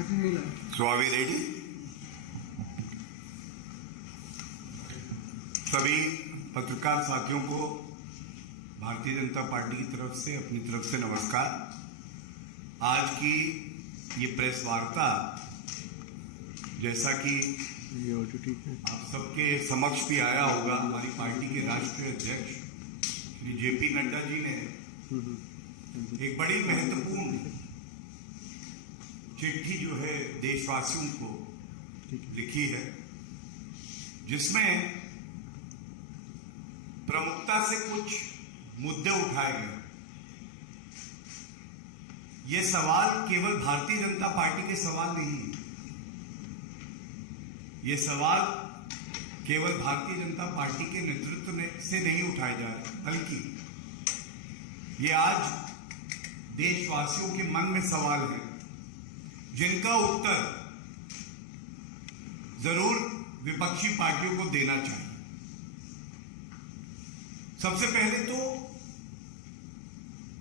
So are we ready? सभी पत्रकार साथियों को भारतीय जनता पार्टी की तरफ से अपनी तरफ से नमस्कार। आज की ये प्रेस वार्ता जैसा कि आप सबके समक्ष भी आया होगा, हमारी पार्टी के राष्ट्रीय अध्यक्ष श्री जेपी नड्डा जी ने एक बड़ी महत्वपूर्ण चिट्ठी जो है देशवासियों को लिखी है, जिसमें प्रमुखता से कुछ मुद्दे उठाए गए। ये सवाल केवल भारतीय जनता पार्टी के सवाल नहीं है। ये सवाल केवल भारतीय जनता पार्टी के नेतृत्व से नहीं उठाए जा रहे, बल्कि ये आज देशवासियों के मन में सवाल है जिनका उत्तर जरूर विपक्षी पार्टियों को देना चाहिए। सबसे पहले तो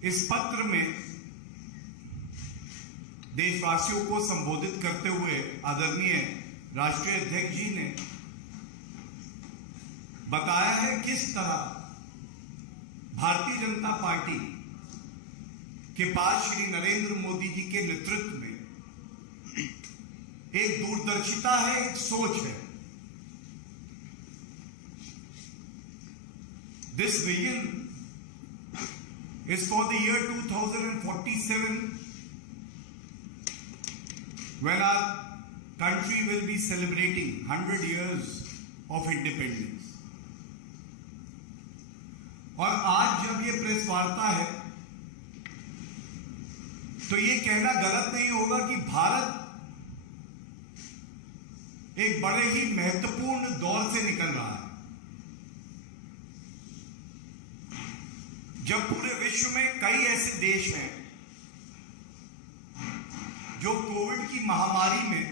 इस पत्र में देशवासियों को संबोधित करते हुए आदरणीय राष्ट्रीय अध्यक्ष जी ने बताया है किस तरह भारतीय जनता पार्टी के पास श्री नरेंद्र मोदी जी के नेतृत्व में एक दूरदर्शिता है, एक सोच है। This vision is for the year 2047, when our country will be celebrating 100 years of independence. और आज जब ये प्रेस वार्ता है तो ये कहना गलत नहीं होगा कि भारत एक बड़े ही महत्वपूर्ण दौर से निकल रहा है, जब पूरे विश्व में कई ऐसे देश हैं जो कोविड की महामारी में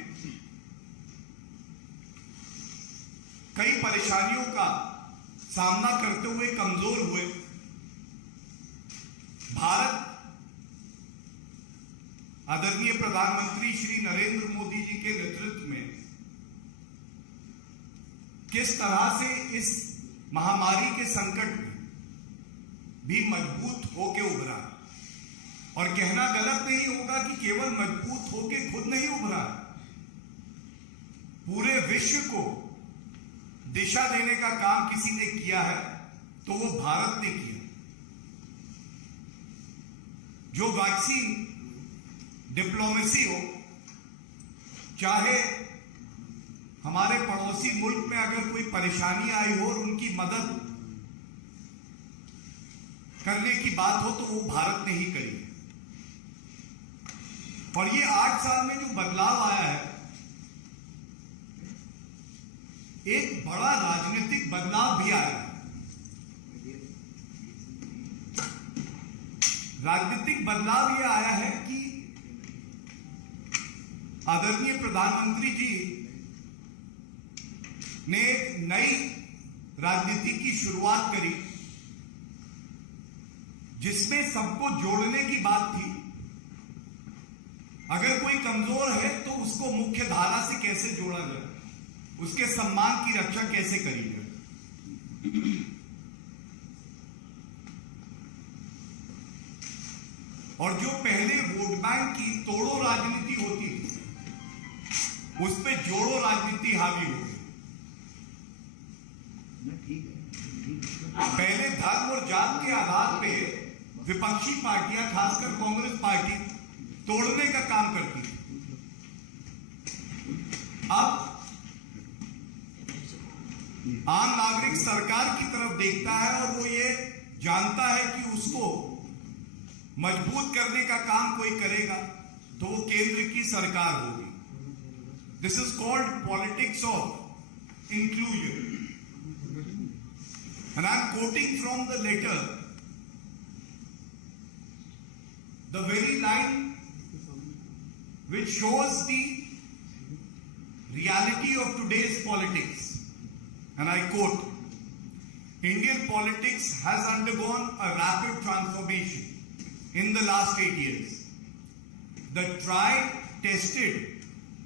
कई परेशानियों का सामना करते हुए कमजोर हुए। भारत आदरणीय प्रधानमंत्री श्री नरेंद्र मोदी जी के नेतृत्व में किस तरह से इस महामारी के संकट में भी मजबूत होके उभरा, और कहना गलत नहीं होगा कि केवल मजबूत होके खुद नहीं उभरा, पूरे विश्व को दिशा देने का काम किसी ने किया है तो वो भारत ने किया। जो वैक्सीन डिप्लोमेसी हो, चाहे हमारे पड़ोसी मुल्क में अगर कोई परेशानी आई हो और उनकी मदद करने की बात हो तो वो भारत ने ही करी। और ये 8 साल में जो बदलाव आया है, एक बड़ा राजनीतिक बदलाव भी आया है। राजनीतिक बदलाव ये आया है कि आदरणीय प्रधानमंत्री जी ने एक नई राजनीति की शुरुआत करी, जिसमें सबको जोड़ने की बात थी। अगर कोई कमजोर है तो उसको मुख्य धारा से कैसे जोड़ा जाए, उसके सम्मान की रक्षा कैसे करी जाए। और जो पहले वोट बैंक की तोड़ो राजनीति होती थी, उस पे जोड़ो राजनीति हावी हो गई। पहले धर्म और जात के आधार पे विपक्षी पार्टियां, खासकर कांग्रेस पार्टी, तोड़ने का काम करती थी। अब आम नागरिक सरकार की तरफ देखता है और वो ये जानता है कि उसको मजबूत करने का काम कोई करेगा तो वो केंद्र की सरकार होगी। This is called politics of inclusion. And I'm quoting from the letter, the very line which shows the reality of today's politics. And I quote, Indian politics has undergone a rapid transformation in the last 8 years. The tried, tested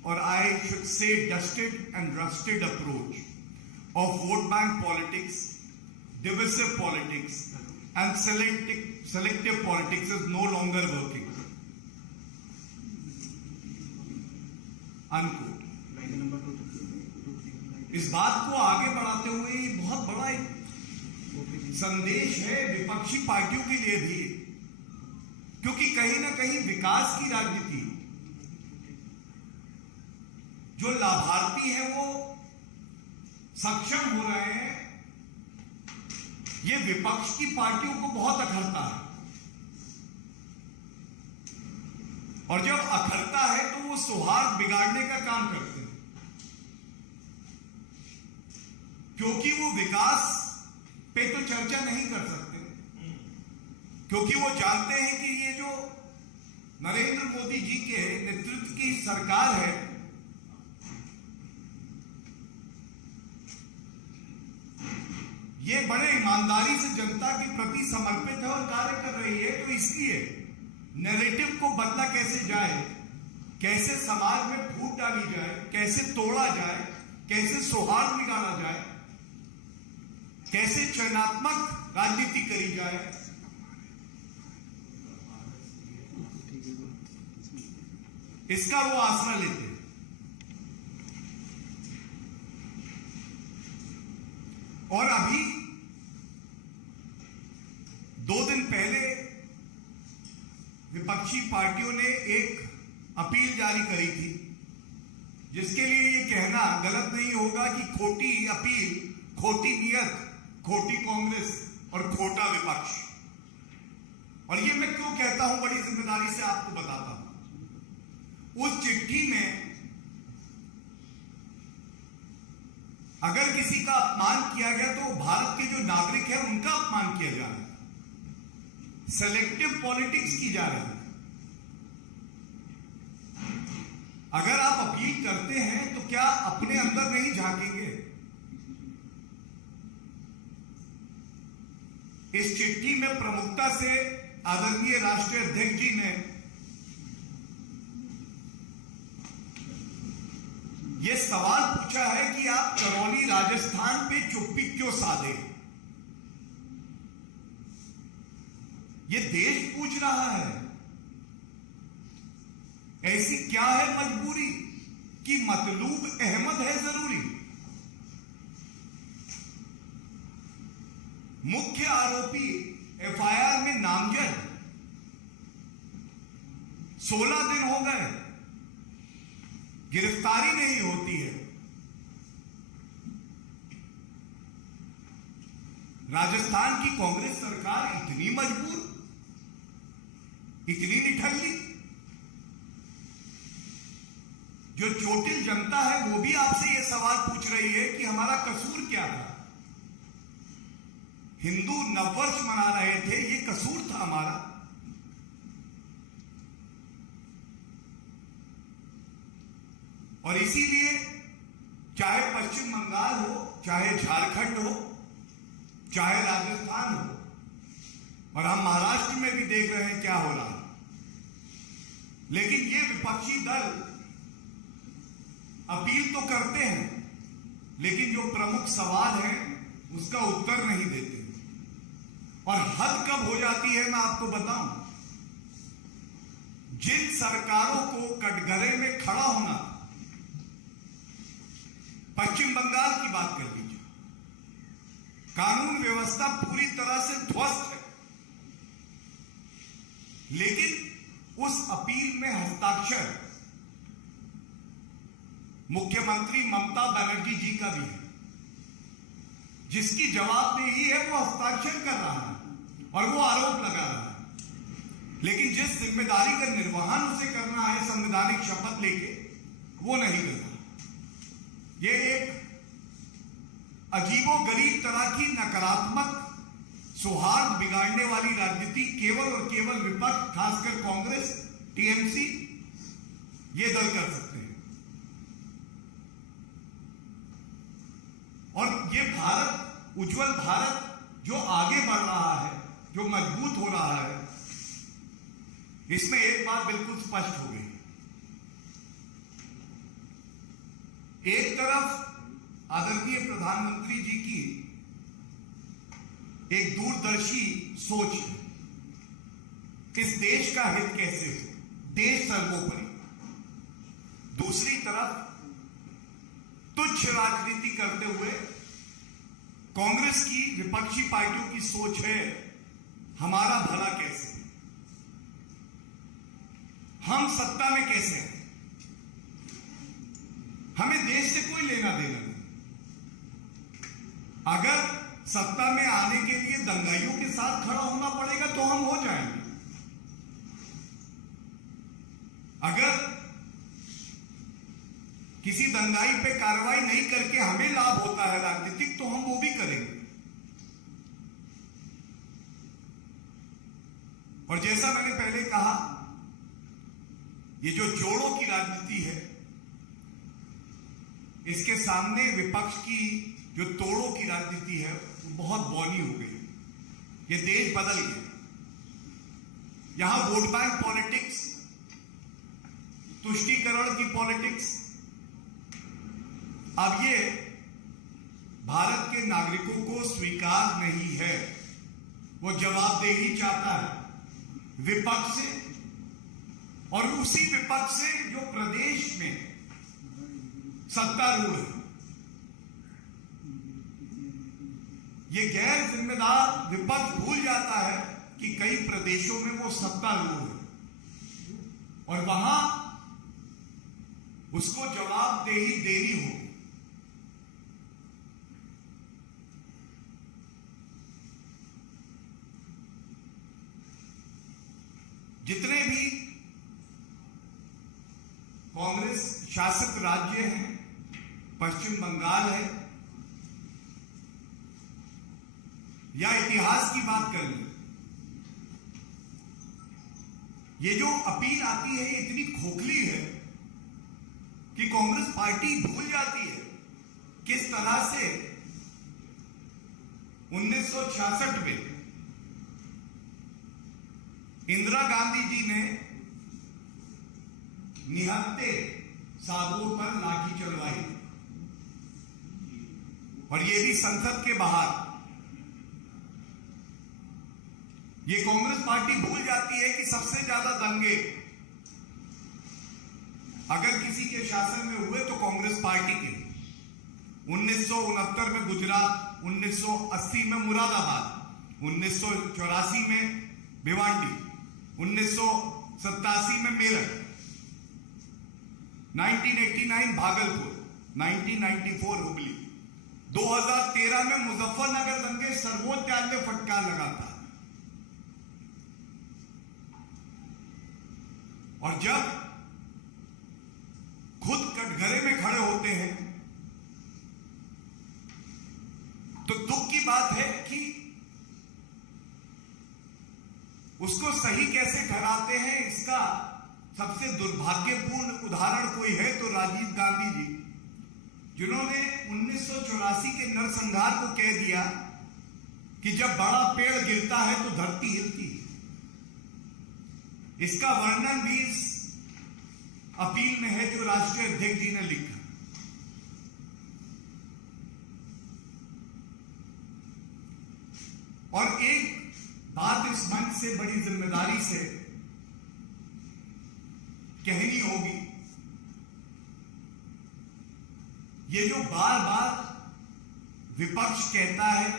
or I should say dusted and rusted approach of vote bank politics, divisive politics and selective politics is no longer working. Unquote. इस बात को आगे बढ़ाते हुए ये बहुत बड़ा एक संदेश है विपक्षी पार्टियों के लिए भी, क्योंकि कहीं ना कहीं विकास की राजनीति, जो लाभार्थी हैं वो सक्षम हो रहे हैं, ये विपक्ष की पार्टियों को बहुत अखरता है। और जब अखरता है तो वो सौहार्द बिगाड़ने का काम करते हैं, क्योंकि वो विकास पे तो चर्चा नहीं कर सकते, क्योंकि वो जानते हैं कि ये जो नरेंद्र मोदी जी के नेतृत्व की सरकार है, ये बड़े ईमानदारी से जनता के प्रति समर्पित है और कार्य कर रही है। तो इसलिए नैरेटिव को बदला कैसे जाए, कैसे समाज में फूट डाली जाए, कैसे तोड़ा जाए, कैसे सौहार्द निकाला जाए, कैसे चयनात्मक राजनीति करी जाए, इसका वो आसरा लेते हैं। और अभी 2 दिन पहले विपक्षी पार्टियों ने एक अपील जारी करी थी, जिसके लिए ये कहना गलत नहीं होगा कि खोटी अपील, खोटी नियत, खोटी कांग्रेस और खोटा विपक्ष। और ये मैं क्यों कहता हूं, बड़ी जिम्मेदारी से आपको बताता हूं। उस चिट्ठी में अगर किसी का अपमान किया गया तो भारत के जो नागरिक हैं उनका अपमान किया जा रहा है, सेलेक्टिव पॉलिटिक्स की जा रही है। अगर आप अपील करते हैं तो क्या अपने अंदर नहीं झांकेंगे? इस चिट्ठी में प्रमुखता से आदरणीय राष्ट्रीय अध्यक्ष जी ने यह सवाल पूछा है कि आप करौली राजस्थान पे चुप्पी क्यों साधे। ये देश पूछ रहा है, ऐसी क्या है मजबूरी कि मतलूब अहमद है जरूरी। मुख्य आरोपी एफआईआर में नामजद 16 दिन हो गए, गिरफ्तारी नहीं होती है। राजस्थान की कांग्रेस सरकार इतनी मजबूर, इतनी निठल्ली, जो चोटिल जनता है वो भी आपसे यह सवाल पूछ रही है कि हमारा कसूर क्या था। हिंदू नववर्ष मना रहे थे, ये कसूर था हमारा। और इसीलिए चाहे पश्चिम बंगाल हो, चाहे झारखंड हो, चाहे राजस्थान हो, और हम महाराष्ट्र में भी देख रहे हैं क्या हो रहा है, लेकिन ये विपक्षी दल अपील तो करते हैं, लेकिन जो प्रमुख सवाल है उसका उत्तर नहीं देते। और हद कब हो जाती है मैं आपको बताऊं, जिन सरकारों को कटघरे में खड़ा होना, पश्चिम बंगाल की बात कर लीजिए, कानून व्यवस्था पूरी तरह से ध्वस्त है, लेकिन उस अपील में हस्ताक्षर मुख्यमंत्री ममता बनर्जी जी का भी है, जिसकी जवाबदेही है वो हस्ताक्षर कर रहा है और वो आरोप लगा रहा है, लेकिन जिस जिम्मेदारी का निर्वहन उसे करना है संवैधानिक शपथ लेके, वो नहीं कर रहा। ये एक अजीबोगरीब तरह की नकारात्मक सौहार्द बिगाड़ने वाली राजनीति केवल और केवल विपक्ष, खासकर कांग्रेस, टीएमसी, ये दल कर सकते हैं। और ये भारत, उज्जवल भारत जो आगे बढ़ रहा है, जो मजबूत हो रहा है, इसमें एक बात बिल्कुल स्पष्ट हो गई, एक तरफ आदरणीय प्रधानमंत्री जी की एक दूरदर्शी सोच है, इस देश का हित कैसे हो, देश सर्वोपरि। दूसरी तरफ तुच्छ राजनीति करते हुए कांग्रेस की, विपक्षी पार्टियों की सोच है हमारा भला कैसे, हम सत्ता में कैसे हैं, हमें देश से कोई लेना देना नहीं। अगर सत्ता में आने के लिए दंगाइयों के साथ खड़ा होना पड़ेगा तो हम हो जाएंगे। अगर किसी दंगाई पे कार्रवाई नहीं करके हमें लाभ होता है राजनीतिक, तो हम वो भी करेंगे। और जैसा मैंने पहले कहा, ये जो जोड़ों की राजनीति है, इसके सामने विपक्ष की जो तोड़ों की राजनीति है वो बहुत बौनी हो गई। ये देश बदल गया। यहां वोट बैंक पॉलिटिक्स, तुष्टीकरण की पॉलिटिक्स, अब ये भारत के नागरिकों को स्वीकार नहीं है। वो जवाबदेही चाहता है विपक्ष से, और उसी विपक्ष से जो प्रदेश में सत्तारूढ़ है। ये गैर जिम्मेदार विपक्ष भूल जाता है कि कई प्रदेशों में वो सत्तारूढ़ है और वहां उसको जवाबदेही देनी हो। जितने भी कांग्रेस शासित राज्य हैं, पश्चिम बंगाल है, या इतिहास की बात कर लें, ये जो अपील आती है ये इतनी खोखली है कि कांग्रेस पार्टी भूल जाती है किस तरह से 1966 में इंदिरा गांधी जी ने निहत्थे साधुओं पर लाठी चलवाई, और ये भी संसद के बाहर। ये कांग्रेस पार्टी भूल जाती है कि सबसे ज्यादा दंगे अगर किसी के शासन में हुए तो कांग्रेस पार्टी के। 1969 में गुजरात, 1980 में मुरादाबाद, 1984 में भिवांडी, 1987 में मेरठ, 1989 भागलपुर, 1994 हुबली, 2013 में मुजफ्फरनगर दंगे सर्वोच्च न्यायालय फटकार लगाता। और जब खुद कटघरे में खड़े होते हैं तो दुख की बात है कि उसको सही कैसे ठहराते हैं। इसका सबसे दुर्भाग्यपूर्ण उदाहरण कोई है तो राजीव गांधी जी, जिन्होंने 1984 के नरसंहार को कह दिया कि जब बड़ा पेड़ गिरता है तो धरती हिलती है। इसका वर्णन भी इस अपील में है जो राष्ट्रीय अध्यक्ष जी ने लिखा। और एक बात इस मंच से बड़ी जिम्मेदारी से कहनी होगी, ये जो बार बार विपक्ष कहता है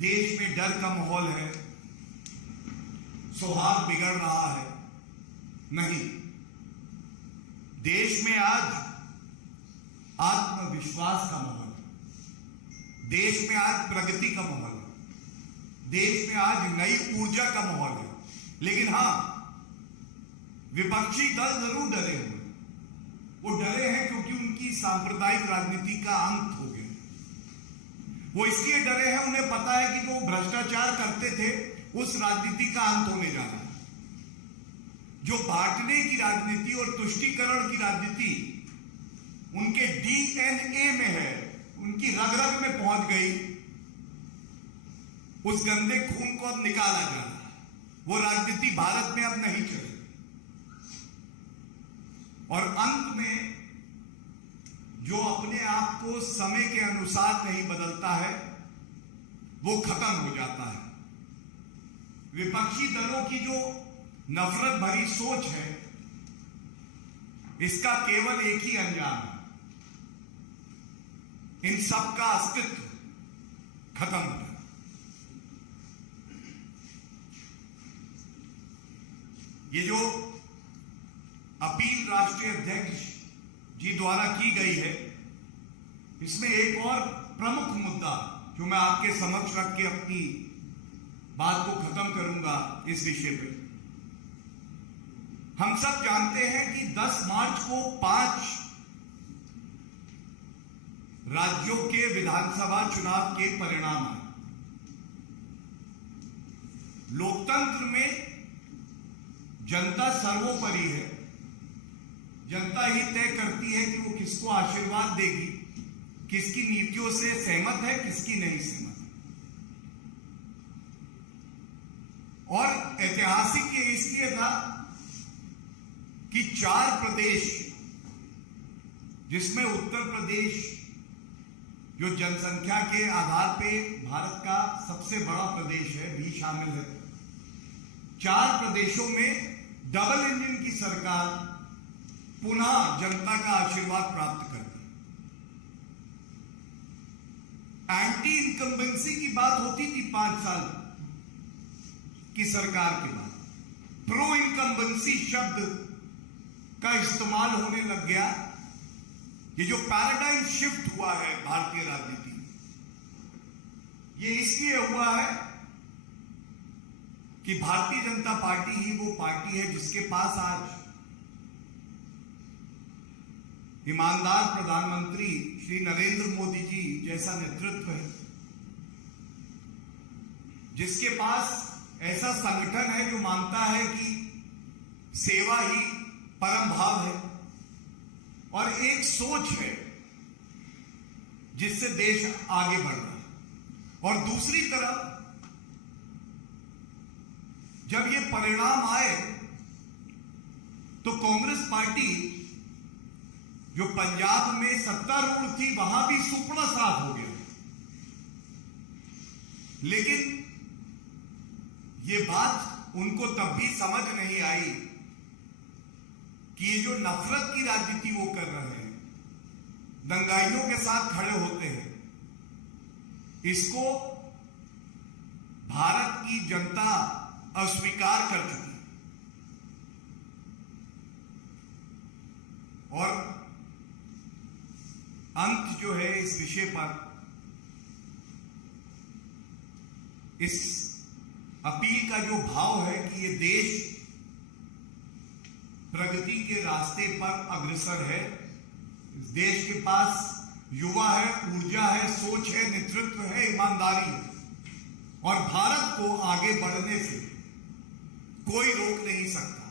देश में डर का माहौल है, सौहार्द बिगड़ रहा है, नहीं, देश में आज आत्मविश्वास का माहौल है, देश में आज प्रगति का माहौल है, देश में आज नई ऊर्जा का माहौल है। लेकिन हां, विपक्षी दल जरूर डरे हुए हैं। वो डरे हैं क्योंकि उनकी सांप्रदायिक राजनीति का अंत हो गया। वो इसलिए डरे हैं, उन्हें पता है कि जो भ्रष्टाचार करते थे उस राजनीति का अंत होने जा रहा है। जो बांटने की राजनीति और तुष्टीकरण की राजनीति उनके डीएनए में है, उनकी रग रग में पहुंच गई, उस गंदे खून को अब निकाला जा रहा है। वो राजनीति भारत में अब नहीं चलेगी। और अंत में जो अपने आप को समय के अनुसार नहीं बदलता है वो खत्म हो जाता है। विपक्षी दलों की जो नफरत भरी सोच है, इसका केवल एक ही अंजाम है, इन सब का अस्तित्व खत्म हो जाए। ये जो अपील राष्ट्रीय अध्यक्ष जी द्वारा की गई है, इसमें एक और प्रमुख मुद्दा जो मैं आपके समक्ष रख के अपनी बात को खत्म करूंगा इस विषय पे। हम सब जानते हैं कि 10 मार्च को 5 राज्यों के विधानसभा चुनाव के परिणाम आए। लोकतंत्र में जनता सर्वोपरि है। जनता ही तय करती है कि वो किसको आशीर्वाद देगी, किसकी नीतियों से सहमत है, किसकी नहीं सहमत है। और ऐतिहासिक ये इसलिए था कि 4 प्रदेश, जिसमें उत्तर प्रदेश जो जनसंख्या के आधार पे भारत का सबसे बड़ा प्रदेश है, भी शामिल है। 4 प्रदेशों में डबल इंजन की सरकार पुनः जनता का आशीर्वाद प्राप्त करती। एंटी इनकम्बेंसी की बात होती थी 5 साल की सरकार के बाद। प्रो इनकम्बेंसी शब्द का इस्तेमाल होने लग गया। ये जो पैराडाइम शिफ्ट हुआ है भारतीय राजनीति में, ये इसलिए हुआ है कि भारतीय जनता पार्टी ही वो पार्टी है जिसके पास आज ईमानदार प्रधानमंत्री श्री नरेंद्र मोदी जी जैसा नेतृत्व है, जिसके पास ऐसा संगठन है जो मानता है कि सेवा ही परम भाव है, और एक सोच है जिससे देश आगे बढ़ रहा है। और दूसरी तरफ जब ये परिणाम आए तो कांग्रेस पार्टी जो पंजाब में सत्तारूढ़ थी, वहां भी सुपड़ा साफ हो गया। लेकिन ये बात उनको तब भी समझ नहीं आई कि ये जो नफरत की राजनीति वो कर रहे हैं, दंगाइयों के साथ खड़े होते हैं, इसको भारत की जनता अस्वीकार कर चुकी। और अंत जो है इस विषय पर, इस अपील का जो भाव है कि ये देश प्रगति के रास्ते पर अग्रसर है। इस देश के पास युवा है, ऊर्जा है, सोच है, नेतृत्व है, ईमानदारी है, और भारत को आगे बढ़ने से कोई रोक नहीं सकता।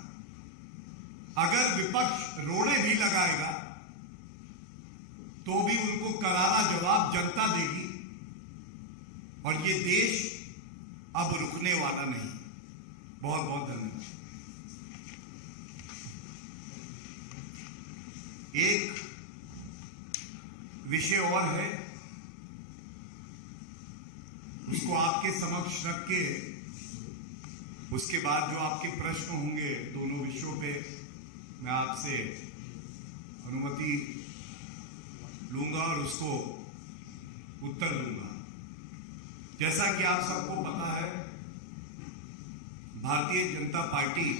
अगर विपक्ष रोड़े भी लगाएगा तो भी उनको करारा जवाब जनता देगी, और ये देश अब रुकने वाला नहीं। बहुत बहुत धन्यवाद। एक विषय और है, उसको आपके समक्ष रख के उसके बाद जो आपके प्रश्न होंगे दोनों विषयों पे मैं आपसे अनुमति लूंगा और उसको उत्तर दूंगा। जैसा कि आप सबको पता है, भारतीय जनता पार्टी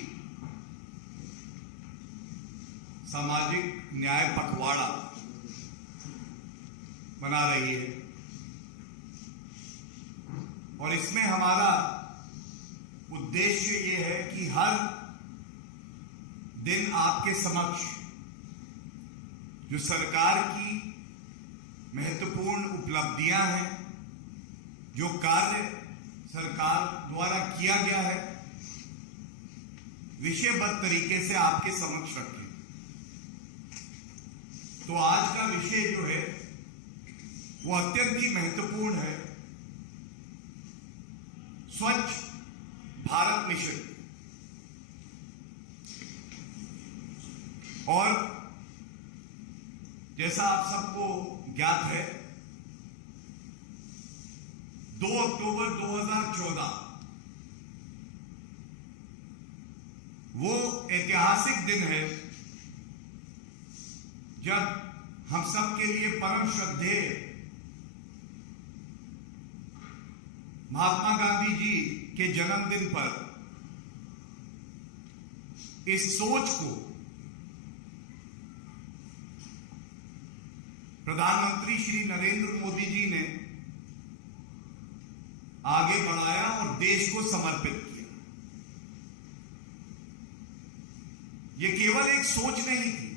सामाजिक न्याय पखवाड़ा बना रही है, और इसमें हमारा उद्देश्य ये है कि हर दिन आपके समक्ष जो सरकार की महत्वपूर्ण उपलब्धियां हैं, जो कार्य सरकार द्वारा किया गया है, विषयबद्ध तरीके से आपके समक्ष रखें। तो आज का विषय जो है वो अत्यंत ही महत्वपूर्ण है, स्वच्छ भारत मिशन। और जैसा आप सबको ज्ञात है, 2 अक्टूबर 2014 वो ऐतिहासिक दिन है जब हम सब के लिए परम श्रद्धेय महात्मा गांधी जी के जन्मदिन पर इस सोच को प्रधानमंत्री श्री नरेंद्र मोदी जी ने आगे बढ़ाया और देश को समर्पित किया। यह केवल एक सोच नहीं थी,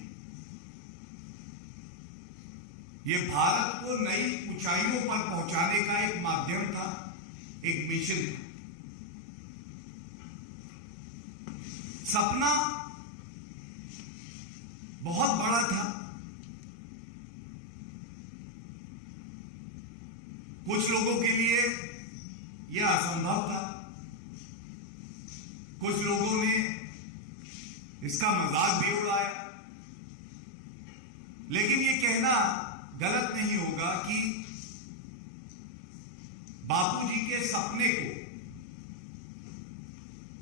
यह भारत को नई ऊंचाइयों पर पहुंचाने का एक माध्यम था, एक मिशन था। सपना बहुत बड़ा था। कुछ लोगों के लिए यह असंभव था, कुछ लोगों ने इसका मजाक भी उड़ाया, लेकिन यह कहना गलत नहीं होगा कि बापूजी के सपने को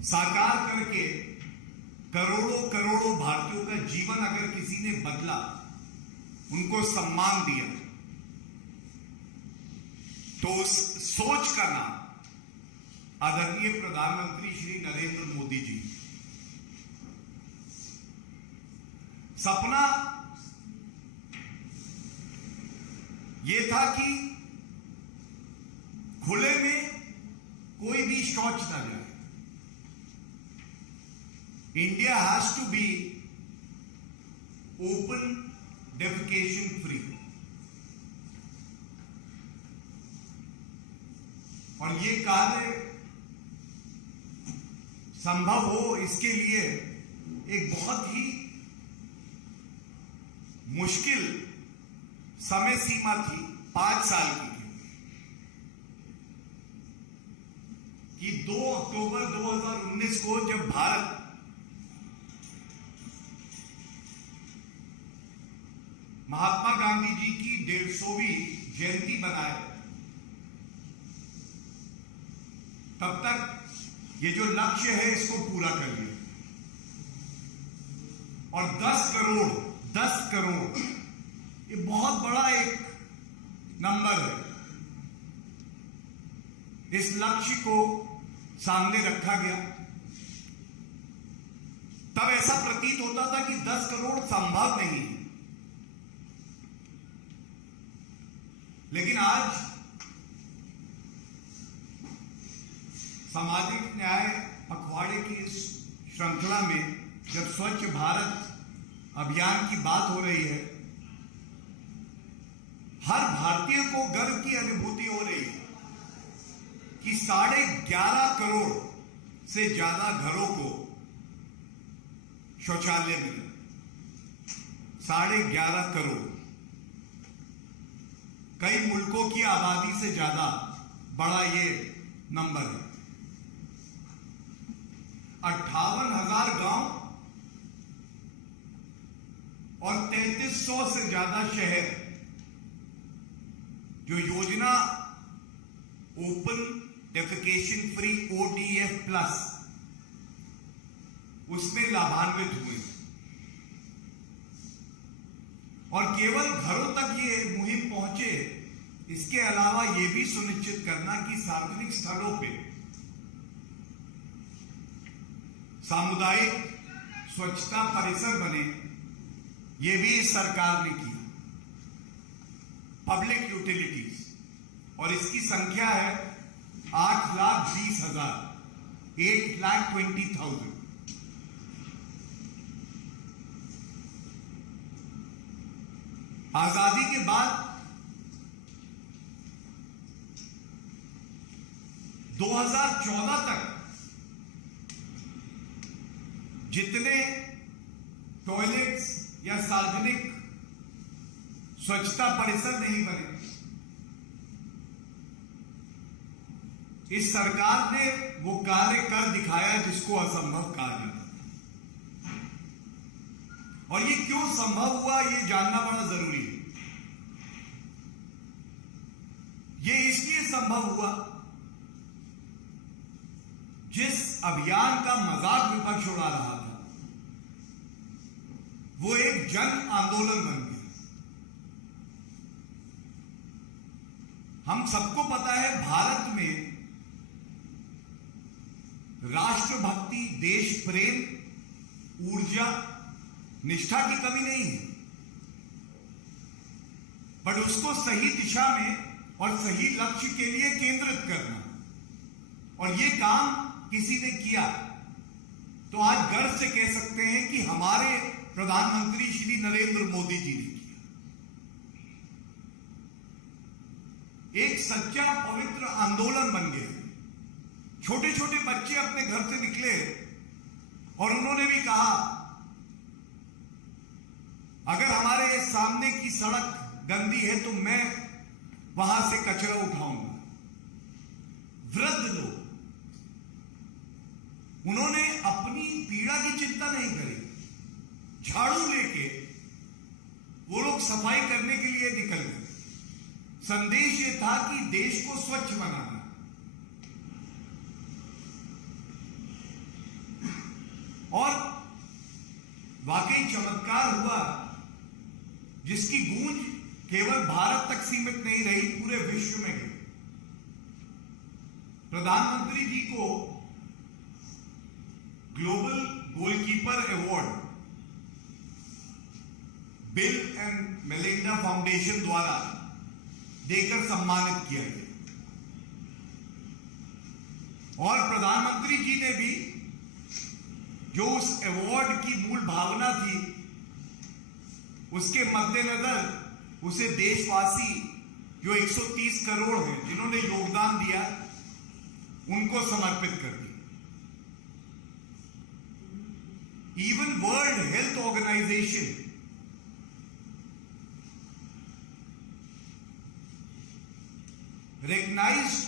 साकार करके करोड़ों करोड़ों भारतीयों का जीवन अगर किसी ने बदला, उनको सम्मान दिया, तो उस सोच का नाम आदरणीय प्रधानमंत्री श्री नरेंद्र मोदी जी। सपना यह था कि खुले में कोई भी शौच ना जाए। India has to be open defecation free. और यह कार्य संभव हो, इसके लिए एक बहुत ही मुश्किल समय सीमा थी, 5 साल की, कि 2 अक्टूबर 2019 को जब भारत महात्मा गांधी जी की 150वीं जयंती बनाए, तब तक ये जो लक्ष्य है इसको पूरा कर लिया। और 10 करोड़ ये बहुत बड़ा एक नंबर है। इस लक्ष्य को सामने रखा गया। तब ऐसा प्रतीत होता था कि 10 करोड़ संभव नहीं है, लेकिन आज सामाजिक न्याय पखवाड़े की इस श्रृंखला में जब स्वच्छ भारत अभियान की बात हो रही है, हर भारतीय को गर्व की अनुभूति हो रही है कि 11.5 करोड़ से ज्यादा घरों को शौचालय मिले। 11.5 करोड़, कई मुल्कों की आबादी से ज्यादा बड़ा ये नंबर है। 58,000 गांव और 3300 से ज्यादा शहर जो योजना open defecation free ODF plus उसमें लाभान्वित हुए। और केवल घरों तक ये मुहिम पहुंचे, इसके अलावा यह भी सुनिश्चित करना कि सार्वजनिक स्थलों पे सामुदायिक स्वच्छता परिसर बने, यह भी इस सरकार ने की। पब्लिक यूटिलिटीज, और इसकी संख्या है 8,20,000, 8,20,000। आजादी के बाद 2014 तक जितने टॉयलेट्स या सार्वजनिक स्वच्छता परिसर नहीं बने, इस सरकार ने वो कार्य कर दिखाया जिसको असंभव कहा जाता था। और ये क्यों संभव हुआ, ये जानना बड़ा जरूरी है। ये इसलिए संभव हुआ, जिस अभियान का मजाक विपक्ष उड़ा रहा था वो एक जन आंदोलन बन गया। हम सबको पता है भारत में राष्ट्रभक्ति, देश प्रेम, ऊर्जा, निष्ठा की कमी नहीं है, बट उसको सही दिशा में और सही लक्ष्य के लिए केंद्रित करना, और ये काम किसी ने किया तो आज गर्व से कह सकते हैं कि हमारे प्रधानमंत्री श्री नरेंद्र मोदी जी ने किया। एक सच्चा पवित्र आंदोलन बन गया। छोटे छोटे बच्चे अपने घर से निकले और उन्होंने भी कहा, अगर हमारे सामने की सड़क गंदी है तो मैं वहां से कचरा उठाऊंगा। वृद्ध लोग, उन्होंने अपनी पीड़ा की चिंता नहीं करी, झाड़ू लेके वो लोग सफाई करने के लिए निकल गए। संदेश ये था कि देश को स्वच्छ बनाना। और वाकई चमत्कार हुआ, जिसकी गूंज केवल भारत तक सीमित नहीं रही, पूरे विश्व में गई। प्रधानमंत्री जी को global goalkeeper award bill and Melinda foundation द्वारा देकर सम्मानित किया गया। और प्रधानमंत्री जी ने भी जो उस अवार्ड की मूल भावना थी, उसके मद्देनजर उसे देशवासी जो 130 करोड़ हैं जिन्होंने योगदान दिया, उनको समर्पित कर दिया। Even world health organization recognized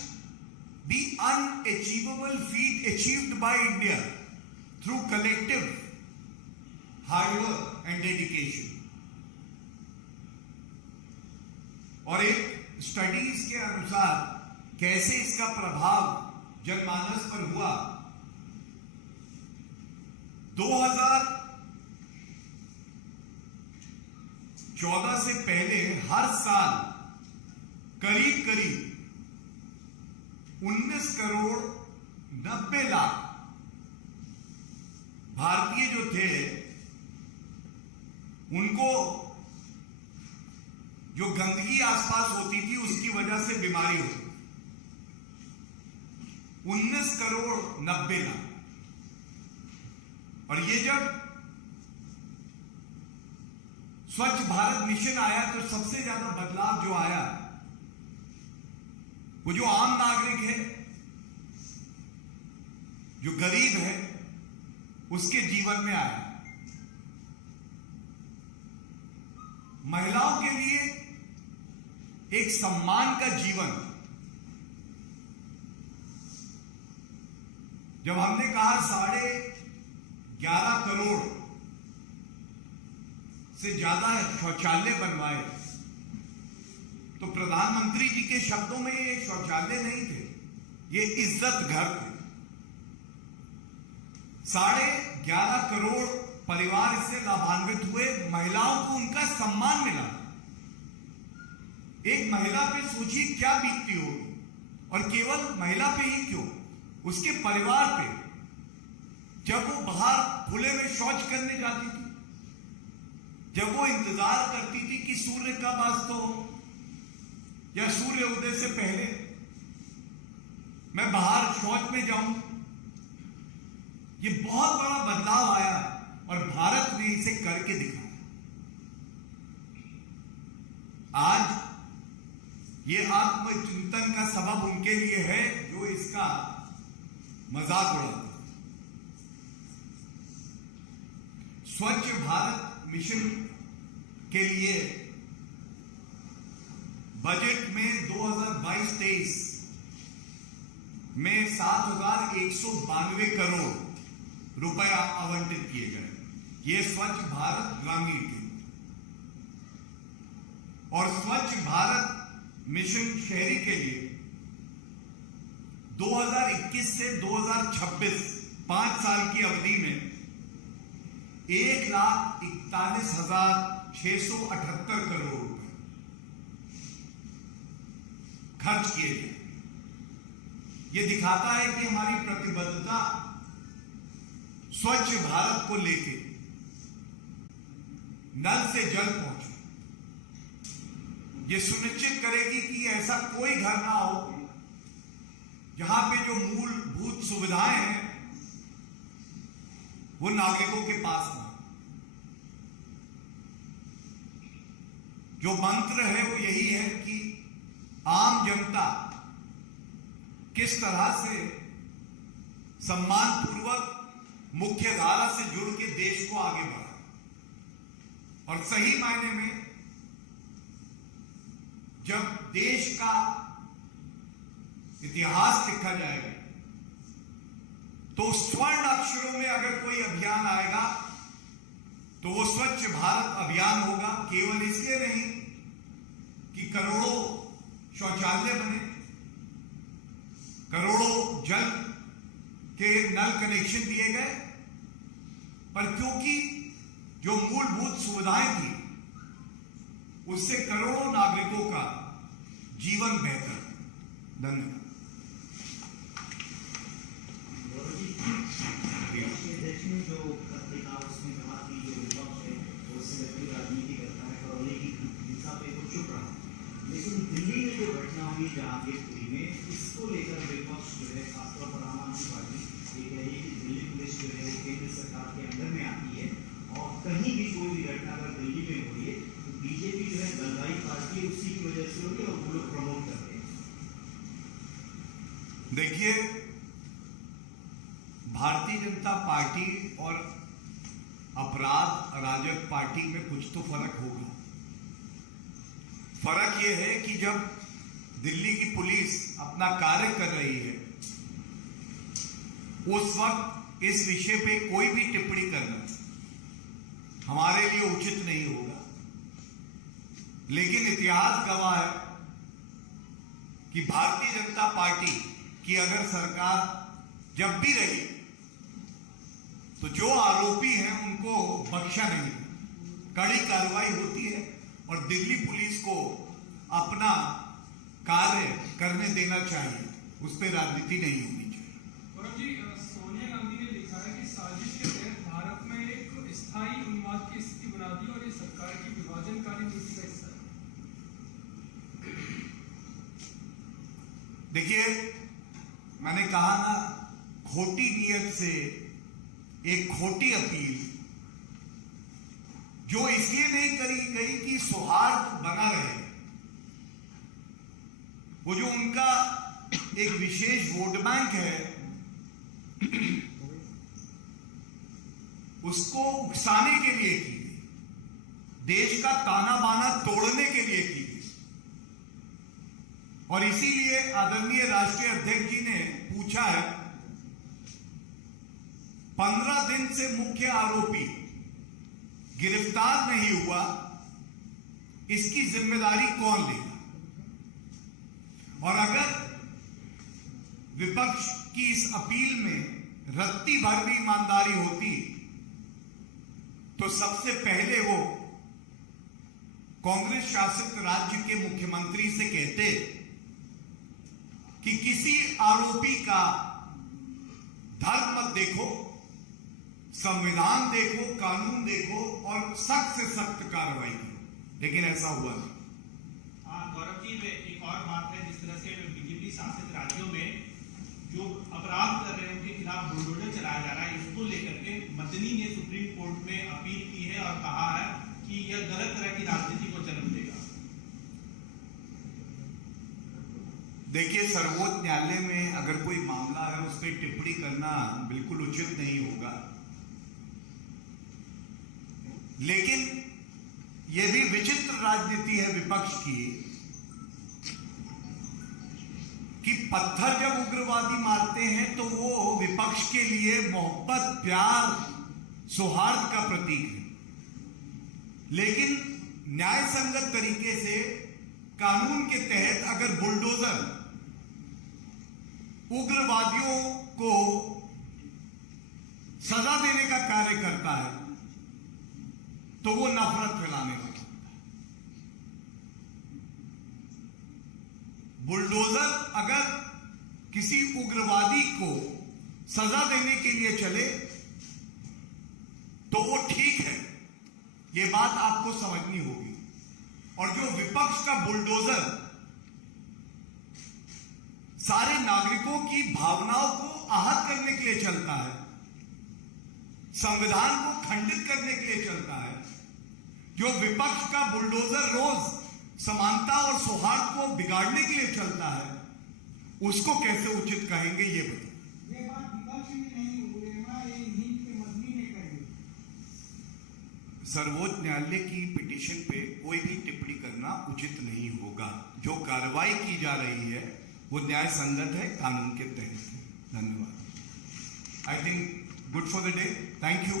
the unachievable feat achieved by India through collective hard work and dedication. और एक स्टडीज के अनुसार कैसे इसका प्रभाव जनमानस पर हुआ, 2014 से पहले हर साल करीब 19 करोड़ 90 लाख भारतीय जो थे, उनको जो गंदगी आसपास होती थी उसकी वजह से बीमारी होती। 19 करोड़ 90 लाख। और ये जब स्वच्छ भारत मिशन आया तो सबसे ज्यादा बदलाव जो आया वो जो आम नागरिक है, जो गरीब है, उसके जीवन में आया। महिलाओं के लिए एक सम्मान का जीवन। जब हमने कहा 11.5 करोड़ से ज्यादा शौचालय बनवाए, तो प्रधानमंत्री जी के शब्दों में ये शौचालय नहीं थे, ये इज्जत घर थे। 11.5 करोड़ परिवार इससे लाभान्वित हुए। महिलाओं को उनका सम्मान मिला। एक महिला पे सोचिए क्या बीतती होगी, और केवल महिला पे ही क्यों, उसके परिवार पे। जब वो बाहर खुले में शौच करने जाती थी, जब वो इंतजार करती थी कि सूर्य कब अस्त हो या सूर्य उदय से पहले मैं बाहर शौच में जाऊं, ये बहुत बड़ा बदलाव आया और भारत ने इसे करके दिखाया। आज ये आत्मचिंतन का सबब उनके लिए है जो इसका मजाक उड़ाते। स्वच्छ भारत मिशन के लिए बजट में 2022-23 में 7,192 करोड़ रुपए आवंटित किए गए। ये स्वच्छ भारत ग्रामीण के लिए और स्वच्छ भारत मिशन शहरी के लिए 2021 से 2026 5 साल की अवधि में 1,41,678 करोड़ रुपए खर्च किए गए। यह दिखाता है कि हमारी प्रतिबद्धता स्वच्छ भारत को लेकर नल से जल पहुंचे, यह सुनिश्चित करेगी कि ऐसा कोई घर ना हो जहां पे जो मूलभूत सुविधाएं हैं वो नागरिकों के पास ना। जो मंत्र है वो यही है कि आम जनता किस तरह से सम्मानपूर्वक मुख्य धारा से जुड़ के देश को आगे बढ़ा और सही मायने में जब देश का इतिहास लिखा जाएगा तो स्वर्ण अक्षरों में अगर कोई अभियान आएगा तो वो स्वच्छ भारत अभियान होगा। केवल इसलिए नहीं कि करोड़ों शौचालय बने, करोड़ों जल के नल कनेक्शन दिए गए, पर क्योंकि जो मूलभूत सुविधाएं थी उससे करोड़ों नागरिकों का जीवन बेहतर। धन्यवाद। जो पत्रिका उसने कहा कि जो विपक्ष है वो सिलेक्टिव राजनीति करता है, करौली की हिंसा पे वो चुप रहा, लेकिन दिल्ली में जो घटना हुई जहांगीरपुरी में, इसको लेकर विपक्ष जो है खासतौर पर आम आदमी पार्टी ये कह रही है कि दिल्ली पुलिस जो है वो केंद्र सरकार के अंदर में आती है और कहीं भी कोई भी घटना अगर दिल्ली में हो रही है तो बीजेपी जो है दलगाई पार्टी है उसी की वजह से हो रही है और वो लोग प्रमोट करते हैं। देखिए, भारतीय जनता पार्टी और अपराध अराजक पार्टी में कुछ तो फर्क होगा। फर्क यह है कि जब दिल्ली की पुलिस अपना कार्य कर रही है उस वक्त इस विषय पे कोई भी टिप्पणी करना हमारे लिए उचित नहीं होगा, लेकिन इतिहास गवाह है कि भारतीय जनता पार्टी की अगर सरकार जब भी रही तो जो आरोपी हैं उनको बख्शा नहीं, कड़ी कार्रवाई होती है और दिल्ली पुलिस को अपना कार्य करने देना चाहिए, उस पर राजनीति नहीं होनी चाहिए। गौरव जी, सोनिया गांधी ने लिखा है कि साजिश के तहत भारत में एक स्थायी उन्माद की स्थिति बना दी और ये सरकार की विभाजनकारी नीति का हिस्सा है। देखिए, मैंने कहा ना, खोटी नीयत से एक खोटी अपील जो इसलिए नहीं करी गई कि सौहार्द बना रहे, वो जो उनका एक विशेष वोट बैंक है उसको उकसाने के लिए की गई, देश का ताना बाना तोड़ने के लिए की गई। और इसीलिए आदरणीय राष्ट्रीय अध्यक्ष जी ने पूछा है 15 दिन से मुख्य आरोपी गिरफ्तार नहीं हुआ, इसकी जिम्मेदारी कौन लेगा। और अगर विपक्ष की इस अपील में रत्ती भर भी ईमानदारी होती तो सबसे पहले वो कांग्रेस शासित राज्य के मुख्यमंत्री से कहते कि किसी आरोपी का धर्म मत देखो, संविधान देखो, कानून देखो और सख्त से सख्त कार्रवाई करो, लेकिन ऐसा हुआ नहीं। गौरव जी, एक और बात है, जिस तरह से बीजेपी शासित राज्यों में जो अपराध कर रहे हैं उनके खिलाफ बुलडोजर चलाया जा रहा है, इसको लेकर के मदनी ने सुप्रीम कोर्ट में अपील की है और कहा है कि यह गलत तरह की राजनीति को जन्म देगा। देखिए, सर्वोच्च न्यायालय में अगर कोई मामला है उस पर टिप्पणी करना बिल्कुल उचित नहीं होगा, लेकिन यह भी विचित्र राजनीति है विपक्ष की कि पत्थर जब उग्रवादी मारते हैं तो वो विपक्ष के लिए मोहब्बत, प्यार, सौहार्द का प्रतीक है, लेकिन न्याय संगत तरीके से कानून के तहत अगर बुलडोजर उग्रवादियों को सजा देने का कार्य करता है तो वो नफरत फैलाने वाला होता है। बुलडोजर अगर किसी उग्रवादी को सजा देने के लिए चले तो वो ठीक है, ये बात आपको समझनी होगी। और जो विपक्ष का बुलडोजर सारे नागरिकों की भावनाओं को आहत करने के लिए चलता है, संविधान को खंडित करने के लिए चलता है, जो विपक्ष का बुलडोजर रोज समानता और सौहार्द को बिगाड़ने के लिए चलता है, उसको कैसे उचित कहेंगे ये बताओ। ये बात विपक्ष में नहीं, उलेमा ए हिंद के मदनी ने कही। सर्वोच्च न्यायालय की पिटीशन पे कोई भी टिप्पणी करना उचित नहीं होगा। जो कार्रवाई की जा रही है वो न्याय संगत है, कानून के तहत है। धन्यवाद। I think good for the day. Thank you.